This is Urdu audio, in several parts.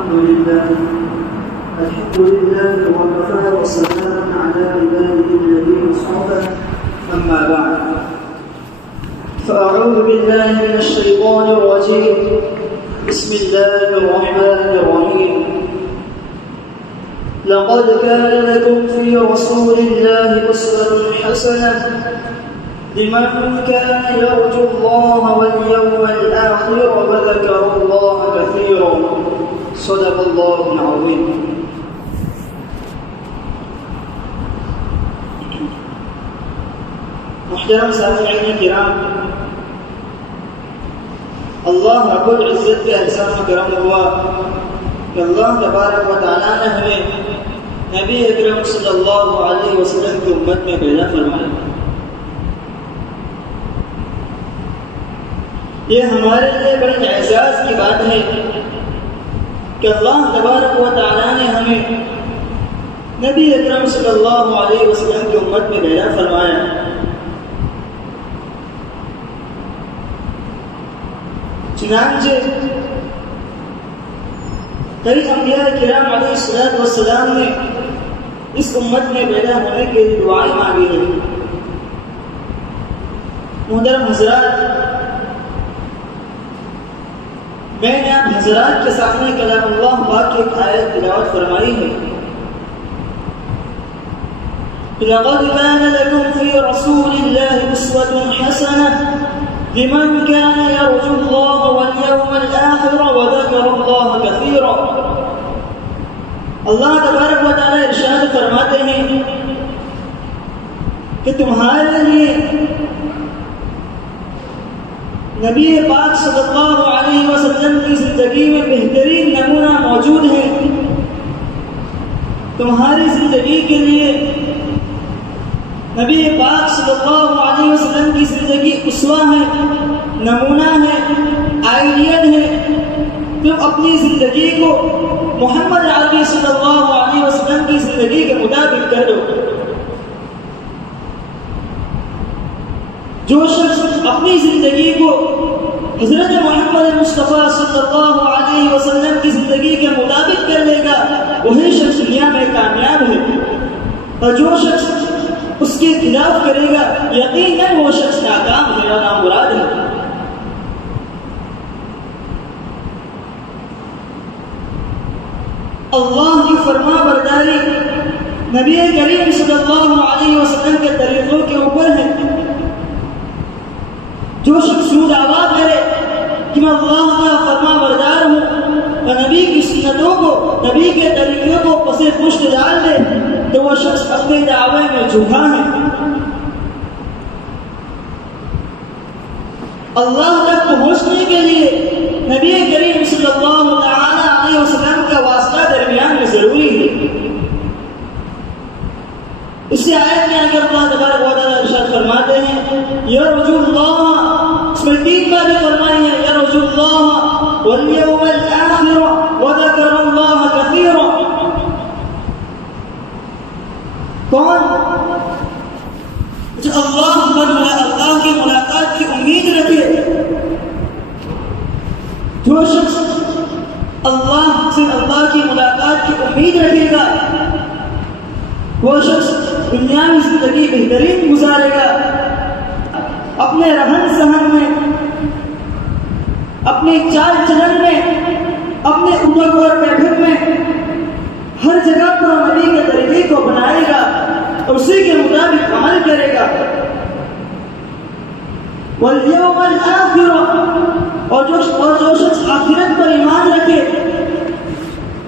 الحمد لله وكفى وسلام على عباده الذين اصطفى أما بعد فأعوذ بالله من الشيطان الرجيم بسم الله الرحمن الرحيم لقد كان لكم في رسول الله أسوة حسنة لمن كان يرجو الله واليوم الآخر وذكر الله كثيرا صدق الله العظيم. محترم سامعین کرام، اللہ رب العزت کے احسان و کرم ہوا کہ اللہ تبارک و تعالیٰ نے ہمیں نبی اکرم صلی اللہ علیہ وسلم کی امت میں پیدا فرمایا. یہ ہمارے لیے بڑی اعزاز کی بات ہے کہ اللہ تبارک و تعالیٰ نے ہمیں نبی اکرم صلی اللہ علیہ وسلم کی امت میں پیدا فرمایا. چنانچہ کئی انبیاء کرام علیہ السلام نے اس امت میں پیدا ہونے کے لیے دعائیں مانگی ہیں. محترم حضرات، میں نے آپ حضرات کے سامنے کلام اللہ پاک کی ایک آیت تلاوت فرمائی ہے. لَقَدْ كَانَ لَكُمْ فِي رَسُولِ اللَّهِ أُسْوَةٌ حَسَنَةٌ لِمَنْ كَانَ يَرْجُو اللَّهَ وَالْيَوْمَ الْآخِرَ وَذَكَرَ اللَّهَ كَثِيرًا. اللہ تبارک و تعالیٰ ارشاد فرماتے ہیں کہ تمہارے لیے نبی پاک صلی اللہ علیہ وسلم کی زندگی میں بہترین نمونہ موجود ہے. تمہاری زندگی کے لیے نبی پاک صلی اللہ علیہ وسلم کی زندگی اسوہ ہے، نمونہ ہے، آئیڈیل ہے. تم اپنی زندگی کو محمد عربی صلی اللہ علیہ وسلم کی زندگی کے مطابق کر دو. جو شخص اپنی زندگی کو حضرت محمد مصطفیٰ صلی اللہ علیہ وسلم کی زندگی کے مطابق کر لے گا وہی شخص دنیا میں کامیاب ہے، اور جو شخص اس کے خلاف کرے گا یقیناً وہ شخص ناکام ہے اور نامراد ہے. اللہ کی فرما برداری نبی کریم صلی اللہ علیہ وسلم کے طریقوں کے اوپر ہے. جو شخص یہ دعویٰ کرے کہ میں اللہ کا فرما بردار ہوں اور نبی کی سنتوں کو، نبی کے طریقوں کو پس پشت ڈال دے تو وہ شخص اپنے دعوے میں جھوٹا ہے. اللہ تک پہنچنے کے لیے نبی کریم صلی اللہ علیہ وسلم کا واسطہ درمیان میں ضروری ہے. اسی آیت میں آگے اللہ تبارک و تعالیٰ ارشاد فرماتے ہیں یرجو اللہ، اس میں 3 باتیں فرمائی ہیں، یرجو اللہ والیوم الآخر وذکر اللہ کثیرا. کون؟ جو اللہ کی ملاقات کی امید رکھے. جو شخص اللہ کی ملاقات کی امید رکھے گا وہ شخص دنیاوی زندگی بہترین گزارے گا. اپنے رہن سہن میں، اپنے چال چلن میں، اپنے اٹھک اور بیٹھک میں ہر جگہ پر نبی کے طریقے کو بنائے گا اور اسی کے مطابق عمل کرے گا. والیوم الآخر، اور جو شخص آخرت پر ایمان رکھے،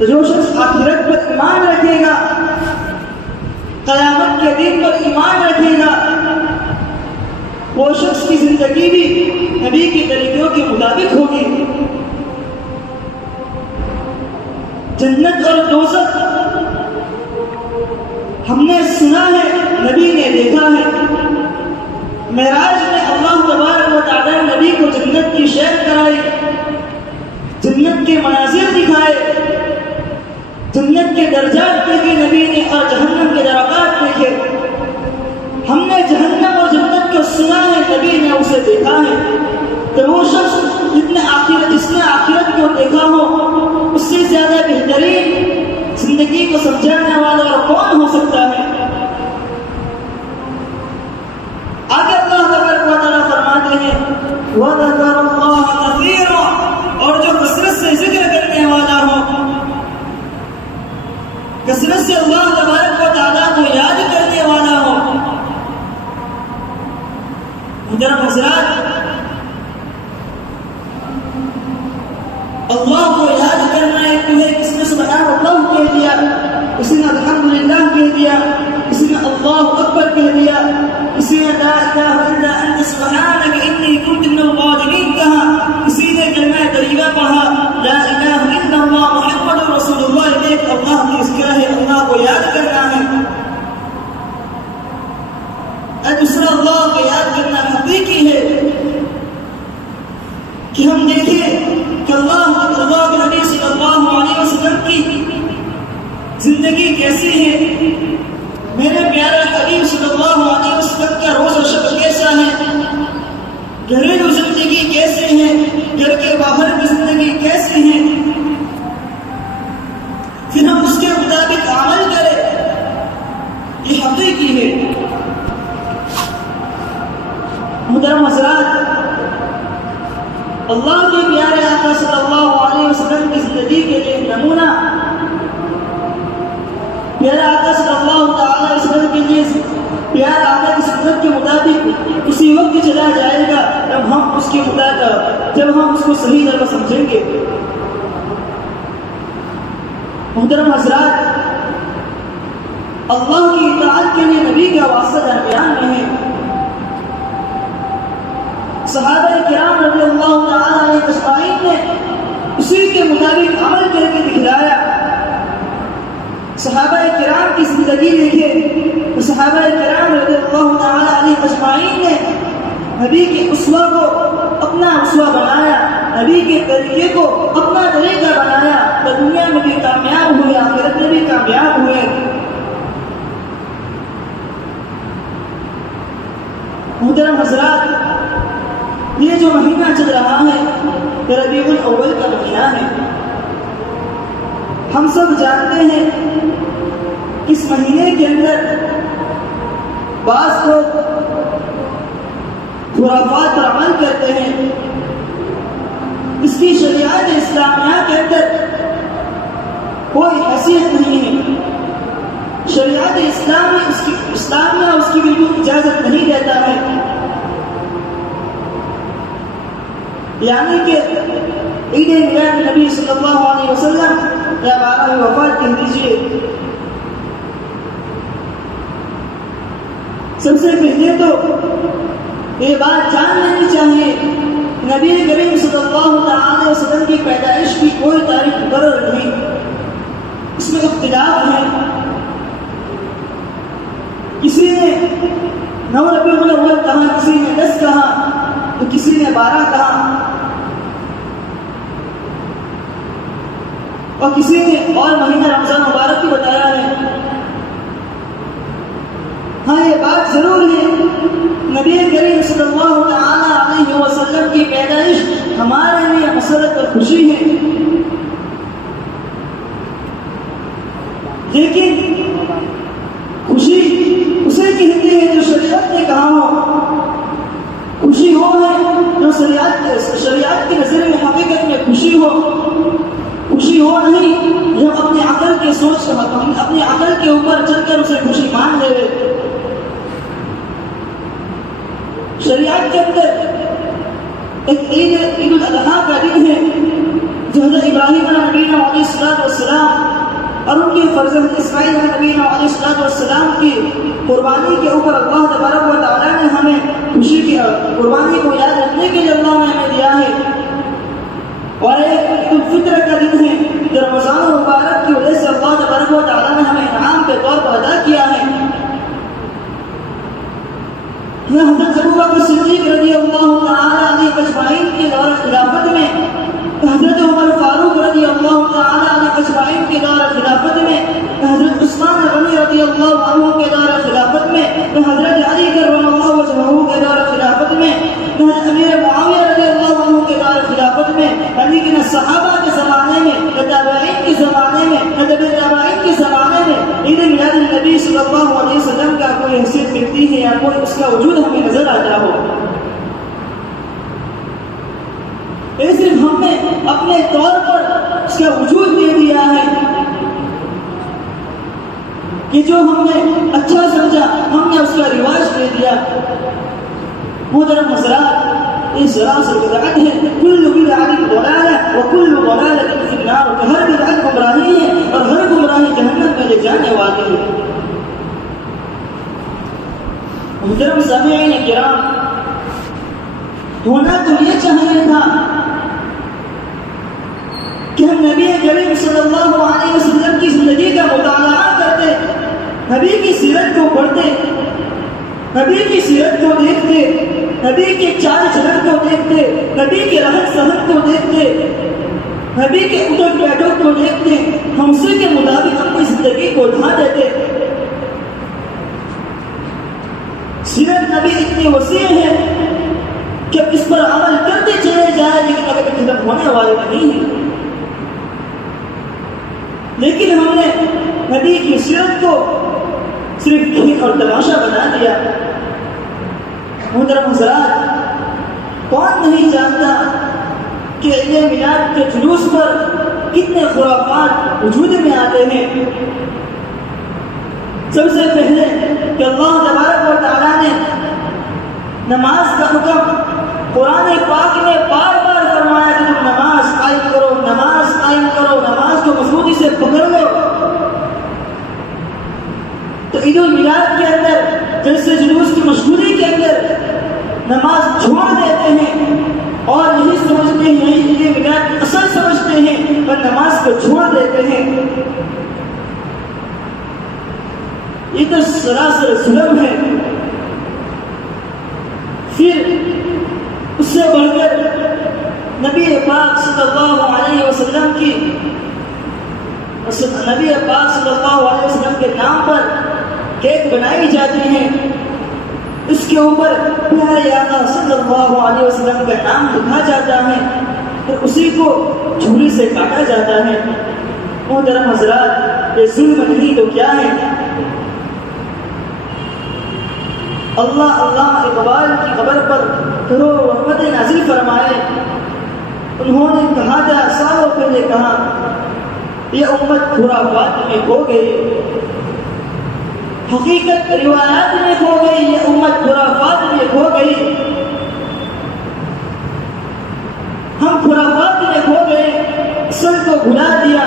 جو شخص آخرت پر ایمان رکھے گا، قیامت کے دن پر ایمان رکھے گا، وہ شخص کی زندگی بھی نبی کے طریقوں کے مطابق ہوگی. جنت اور دوزخ ہم نے سنا ہے، نبی نے دیکھا ہے. معراج میں اللہ تبارک و تعالیٰ نبی کو جنت کی سیر کرائی، جنت کے مناظر دکھائے، جنت کے درجات دیکھے نبی نے اور جہنم کے درجات دیکھے. ہم نے جہنم اور جنت کو سنا ہے، نبی نے اسے دیکھا ہے. تو وہ شخص جس نے آخرت کو دیکھا ہو اس سے زیادہ اللہ کو یاد کرنا ہے تمہیں کس نے سبحان اللہ کہہ دیا، کسی نے الحمدللہ کہہ دیا، کسی نے اللہ اکبر کہہ دیا، کسی نے لا الہ الا انت سبحانک انی کنت من الظالمین کہا، کسی نے کلمہ طیبہ پڑھا لا الہ الا اللہ محمد رسول اللہ، ایک اللہ کی ذکر ہے، اللہ کو یاد کرنا ہے۔ دوسرا اللہ کو یاد کرنا حقیقی ہے کہ ہم دیکھیں کہ اللہ کے نبی صلی اللہ علیہ وسلم کی زندگی کیسی ہے، میرے پیارے حبیب صلی اللہ علیہ وسلم کا روز و شب کیسا ہے، گھریلو زندگی کیسے ہے، گھر کے باہر کی زندگی کیسی ہے، پھر ہم اس کے مطابق عمل کریں، یہ حقیقی ہے۔ محترم حضرات، اللہ کے پیارے آقا صلی اللہ علیہ وسلم کی زندگی کے لیے نمونہ، پیارے آقا صلی اللہ تعالی علیہ وسلم کے لیے پیارے آقا کی سنت کے مطابق اسی وقت چلا جائے گا جب ہم اس کے مطابق جب ہم اس کو صحیح طرح سمجھیں گے۔ محترم حضرات، اللہ کی اطاعت کے لیے نبی کا واسطہ درمیان میں ہے۔ صحابہ کرام رضی اللہ تعالی عنہ اجمعین نے اسی کے مطابق عمل کر کے دکھلایا۔ صحابہ کرام کی زندگی دیکھے تو صحابہ کرام رضی اللہ تعالی عنہ اجمعین نے نبی کے اسوہ کو اپنا اسوہ بنایا، نبی کے طریقے کو اپنا طریقہ بنایا، تو دنیا میں بھی کامیاب ہوئے، آخرت میں بھی کامیاب ہوئے۔ محترم حضرات، یہ جو مہینہ چل رہا ہے ربیع الاول کا مہینہ ہے، ہم سب جانتے ہیں اس مہینے کے اندر بعض لوگ خرافات پر عمل کرتے ہیں، اس کی شریعت اسلامیہ کے اندر کوئی حیثیت نہیں ہے، شریعت اسلامیہ اس کی بالکل اجازت نہیں دیتا ہے، یعنی کہ عید میلاد نبی صلی اللہ علیہ وسلم یا 12ویں وفات کہہ دیجیے۔ سب سے پہلے تو یہ بات جان لینی چاہیے نبی کریم صلی اللہ علیہ وسلم کی پیدائش کی کوئی تاریخ مقرر نہیں، اس میں اختلاف ہے، کسی نے 9 ربیع الاول کہا، کسی نے 10 کہا، تو کسی نے 12 کہا، اور کسی نے اور مہینہ رمضان مبارک بھی بتایا ہے۔ ہاں یہ بات ضرور ہے نبی کریم صلی اللہ تعالی علیہ وسلم کی پیدائش ہمارے لیے مسرت اور خوشی ہے، لیکن خوشی اسے کہتے ہیں جو شریعت نے کہا ہو، خوشی ہو ہے جو شریعت کی نظر میں حقیقت میں خوشی ہو، خوشی ہو نہیں جب اپنے عقل کے سوچ اپنے عقل کے اوپر چل کر اسے خوشی مان لے۔ شریعت کے اندر ایک عید الاضحیٰ کا دن ہے جو حضرت ابراہیم علیہ نبینا علیہ الصلوۃ والسلام اور ان کے فرزند اسماعیل علیہ نبینا علیہ الصلوۃ والسلام کی قربانی کے اوپر اللہ تبارک و تعالیٰ نے ہمیں خوشی کی قربانی کو یاد رکھنے کے لیے اللہ نے ہمیں دیا ہے، اور ایک عید الفطر کا دن ہے جو رمضان مبارک کی وجہ سے اللہ تبارک و تعالیٰ نے ہمیں انعام کے طور پر ادا کیا ہے۔ حضرت ابو بکر صدیق رضی اللہ تعالی عنہ اجمعین کے دور خلافت میں، حضرت عمر فاروق رضی اللہ تعالی عنہ اجمعین کے دور خلافت میں، حضرت عثمان غنی رضی اللہ عنہ کے دور خلافت میں، حضرت علی کرم اللہ وجہہ کے دور خلافت میں، حضرت امیر معاویہ رضی اللہ عنہ کے دور خلافت میں، لیکن صحابہ کے زمانے میں، تابعین کے زمانے میں، تابعین کے زمانے میں عید میلاد النبی صلی اللہ علیہ وسلم کا کوئی حیثیت ملتی ہے یا کوئی اس کا وجود ہمیں نظر آتا ہو؟ صرف ہم نے اپنے طور پر اس کا وجود دے دیا ہے کہ جو ہم نے اچھا سمجھا ہم نے اس کا رواج دے دیا۔ محترم حضرات، یہ سراسر بدعت ہے، کل بدعت ضلالہ وکل ضلالة في النار, کہ ہر بدعت گمراہی ہے اور ہر گمراہی جہنم میں لے جانے والی ہے. محترم سامعین کرام, ہونا تو یہ چاہیے تھا کہ ہم نبی کریم صلی اللہ علیہ وسلم کی زندگی کا مطالعہ کرتے, نبی کی سیرت کو پڑھتے, نبی کی سیرت کو دیکھتے, نبی کے چال چلن کو دیکھتے, نبی کے رہن سہن کو دیکھتے, نبی کے اٹھک بیٹھک کو دیکھتے, ہم اسی کے مطابق اپنی زندگی کو ڈھا دیتے. سیرت نبی اتنی وسیع ہے کہ اس پر عمل کرتے چلے جائیں, لیکن کبھی ختم ہونے والے نہیں ہیں. لیکن ہم نے نبی کی سیرت کو صرف کھیل اور تماشا بنا دیا. محترم حضرات, کون نہیں جانتا کہ عید میلاد کے جلوس پر کتنے خرافات وجود میں آتے ہیں. سب سے پہلے کہ اللہ تبارک و تعالیٰ نے نماز کا حکم قرآن پاک میں بار بار فرمایا کہ تم نماز قائم کرو, نماز قائم کرو, نماز کو مضبوطی سے پکڑ لو. تو عید المیلاد کے اندر جلسے جلوس کی مشغولی کے اندر نماز چھوڑ دیتے ہیں اور یہی سمجھتے ہیں, یہی عید میلاد اصل سمجھتے ہیں, پر نماز کو چھوڑ دیتے ہیں. یہ تو سراسر ظلم ہے. پھر اس سے بڑھ کر نبی پاک صلی اللہ علیہ وسلم کی نبی پاک صلی اللہ علیہ وسلم کے نام پر کیک بنائی جاتی ہیں, اس کے اوپر پیارے آقا صلی اللہ علیہ وسلم کا نام لکھا جاتا ہے اور اسی کو چھری سے کاٹا جاتا ہے. محترم حضرات, یہ ظلم نہیں تو کیا ہے؟ اللہ اللہ اقبال کی قبر پر کروڑ رحمت نازل فرمائے. انہوں نے کہا تھا, سالوں پہلے کہا, یہ امت خرافات میں کھو گئی, حقیقت روایات میں کھو گئی, یہ امت خرافات میں کھو گئی. ہم خرافات میں کھو گئے, اصل کو بھلا دیا.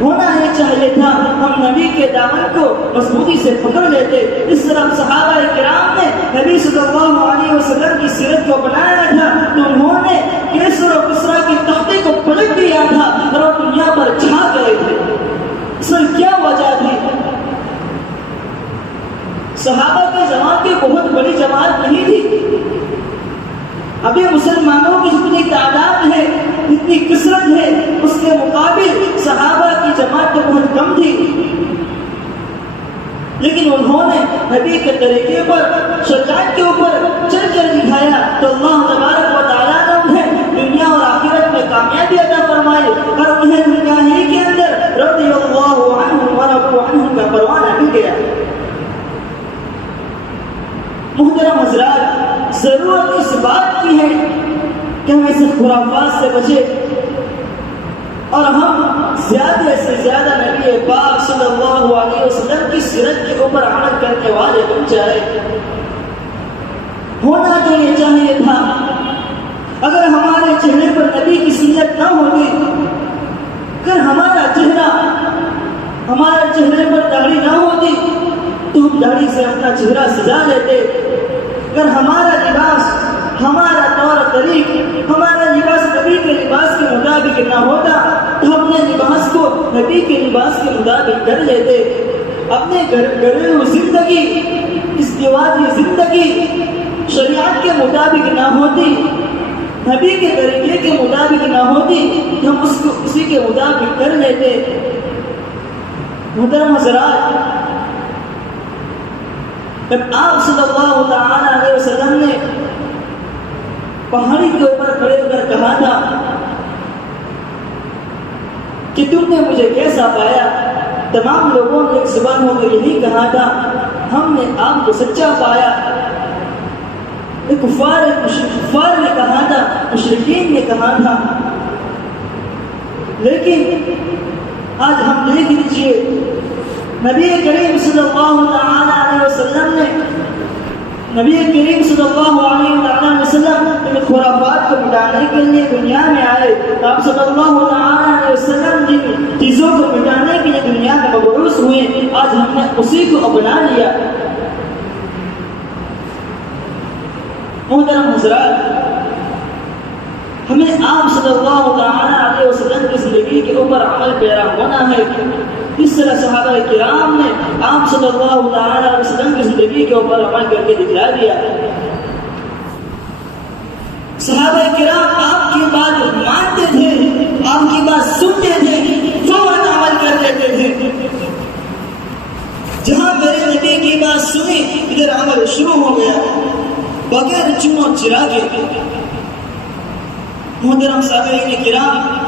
ہونا یہ چاہیے تھا ہم نبی کے دامن کو مضبوطی سے پکڑ لیتے. اس طرح صحابہ کرام نے نبی صلی اللہ علیہ وسلم کی سیرت کو بنایا تھا تو انہوں نے کیسر و کسرا کی تختے کو پلٹ دیا تھا اور وہ دنیا پر چھا گئے تھے. اصل کیا وجہ تھی؟ صحابہ کے زمانے کی بہت بڑی جماعت نہیں تھی. ابھی مسلمانوں کی جتنی تعداد ہے, جتنی کثرت ہے, اس کے مقابل صحابہ کی جماعت تو بہت کم تھی. لیکن انہوں نے نبی کے طریقے پر, شریعت کے اوپر چل کر دکھایا تو اللہ تبارک و تعالیٰ نے انہیں دنیا اور آخرت میں کامیابی عطا فرمائی اور انہیں دنیا ہی کے اندر رضی اللہ عنہم ورضوا عنہ کا پروانہ مل گیا. محترم حضرات, ضرورت اس بات کی ہے کہ ہم ایسے خرافات سے بچے اور ہم زیادہ سے زیادہ نبی پاک صلی اللہ علیہ وسلم کی سیرت کے اوپر عمل کرنے والے بن جائے. ہونا تو یہ چاہیے تھا, اگر ہمارے چہرے پر نبی کی سیرت نہ ہوتی, اگر ہمارے چہرے پر داڑھی نہ ہوتی تو ہم داڑھی سے اپنا چہرہ سجا لیتے. اگر ہمارا لباس, ہمارا طور طریق, ہمارا لباس نبی کے لباس کے مطابق نہ ہوتا تو ہم اپنے لباس کو نبی کے لباس کے مطابق کر لیتے. اپنے گھریلو زندگی, ازدواجی زندگی شریعت کے مطابق نہ ہوتی, نبی کے طریقے کے مطابق نہ ہوتی تو ہم اس کو اسی کے مطابق کر لیتے. محترم حضرات, جب آپ صلی اللہ تعالی علیہ وسلم نے پہاڑی کے اوپر کھڑے ہو کر کہا تھا کہ تم نے مجھے کیسا پایا, تمام لوگوں نے ایک زبان ہو کر یہی کہا تھا, ہم نے آپ کو سچا پایا. کفار نے کہا تھا, مشرکین نے کہا تھا. لیکن آج ہم دیکھ لیجیے, نبی کریم صلی اللہ تعالی علیہ وسلم نے نبی کریم صلی اللہ علیہ وسلم ان خرافات کو مٹانے کے لیے دنیا میں آئے. آپ صلی اللہ علیہ وسلم جن چیزوں کو مٹانے کے لیے دنیا میں مبعوث ہوئے، آج ہم نے اسی کو اپنا لیا. محترم حضرات، ہمیں آپ صلی اللہ علیہ وسلم کی زندگی کے اوپر عمل پیرا ہونا ہے. اس طرح صحابہ کرام نے آپ صلی اللہ علیہ وسلم کی زندگی کے اوپر عمل کر کے دکھلا دیا. صحابہ کرام آپ کی بات مانتے تھے، آپ کی بات سنتے تھے، فوراً عمل کر دیتے تھے. جہاں میرے نبی کی بات سنی ادھر عمل شروع ہو گیا بغیر چنو چراغے. محترم صحابہ کرام،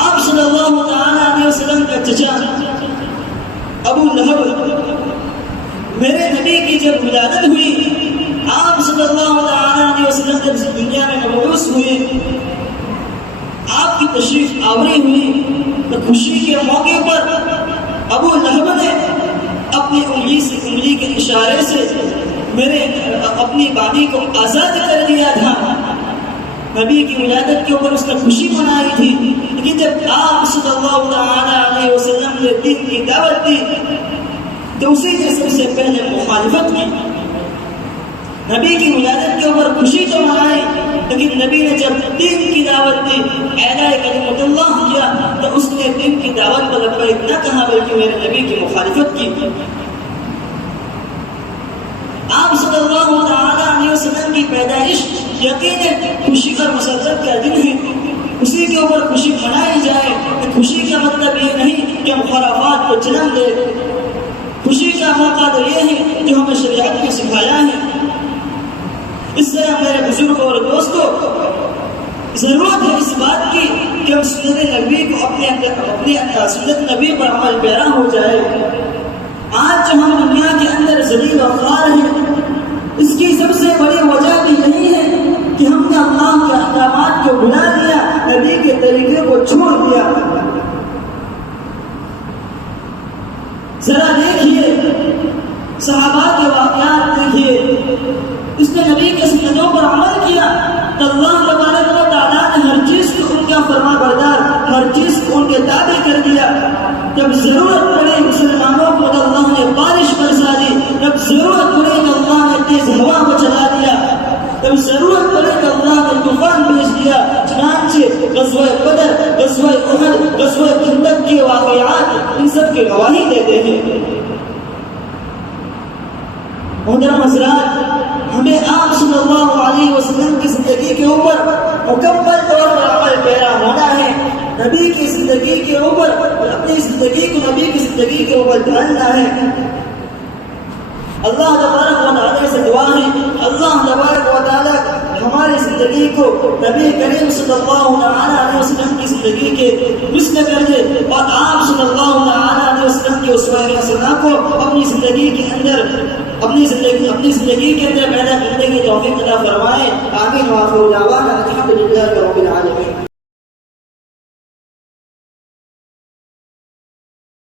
آپ صلی اللہ علیہ وسلم کا چچا ابو لہب، میرے نبی کی جب ولادت ہوئی، آپ صلی اللہ علیہ وسلم جب دنیا میں مبعوث ہوئے، آپ کی تشریف آوری ہوئی تو خوشی کے موقع پر ابو لہب نے اپنی انگلی کے اشارے سے اپنی باڈی کو آزاد کر دیا تھا. نبی کی ولادت کے اوپر اس نے خوشی منائی تھی. لیکن جب آپ صلی اللہ علیہ وسلم نے دین کی دعوت دی تو اسی نے سب سے پہلے مخالفت کی. نبی کی ولادت کے اوپر خوشی تو منائی، لیکن نبی نے جب دین کی دعوت دی، اعلاء کلمت اللہ کیا، تو اس نے دین کی دعوت پر لبیک نہ کہا بلکہ میرے نبی کی مخالفت کی. آپ صلی اللہ علیہ وسلم کی پیدائش یقیناً خوشی اور مسرت کا دن ہے، اسی کے اوپر خوشی منائی جائے. خوشی کا مطلب یہ نہیں کہ ہم خرافات کو جنم دے. خوشی کا موقع تو یہ ہے جو ہمیں شریعت نے سکھایا ہے. اس طرح میرے بزرگوں اور دوستوں، ضرورت ہے اس بات کی کہ ہم سنت نبی کو اپنے سنت نبی پر عمل پیرا ہو جائے. آج جو ہم دنیا کے اندر ذلیل و خوار ہیں، اس کی سب سے بڑی وجہ بھی یہی ہے کہ ہم نے اللہ کے احکامات کو بھلا دیا، نبی کے طریقے کو چھوڑ دیا. ذرا دیکھیے صحابہ کے واقعات، دیکھیے اس نے نبی کے سنتوں پر عمل کیا تو اللہ تبارک و تعالیٰ نے ہر چیز کو ان کا فرما بردار، ہر چیز کو ان کے تابع کر دیا. جب ضرورت پڑے مسلمانوں کو تو اللہ نے بارش برسا دی، جب ضرورت پڑے تو اللہ نے تیز ہوا کو چلا دیا، جب ضرورت پڑے تو اللہ نے طوفان بھیج دیا. چنانچہ غزوہ بدر، غزوہ احد، غزوہ خندق کے واقعات ان سب کی گواہی دیتے ہیں. محترم حضرات، ہمیں آپ صلی اللہ علیہ وسلم کی زندگی کے اوپر مکمل طور پر عمل پیرا ہونا ہے. نبی کی زندگی کے اوپر، اپنی زندگی کو نبی کی زندگی کے اوپر ڈھالنا ہے. اللہ تبارک و تعالیٰ سے دعا ہے، اللہ تبارک و تعالیٰ ہماری زندگی کو نبی کریم صلی اللہ علیہ وسلم کی زندگی کے مثل کر دے، اور آپ صلی اللہ علیہ وسلم کی اسوہ حسنہ کو اپنی زندگی کے اندر پیدا کرنے کی توفیق عطا فرمائے. آمین. وآخر دعوانا الحمد للہ رب العالمین.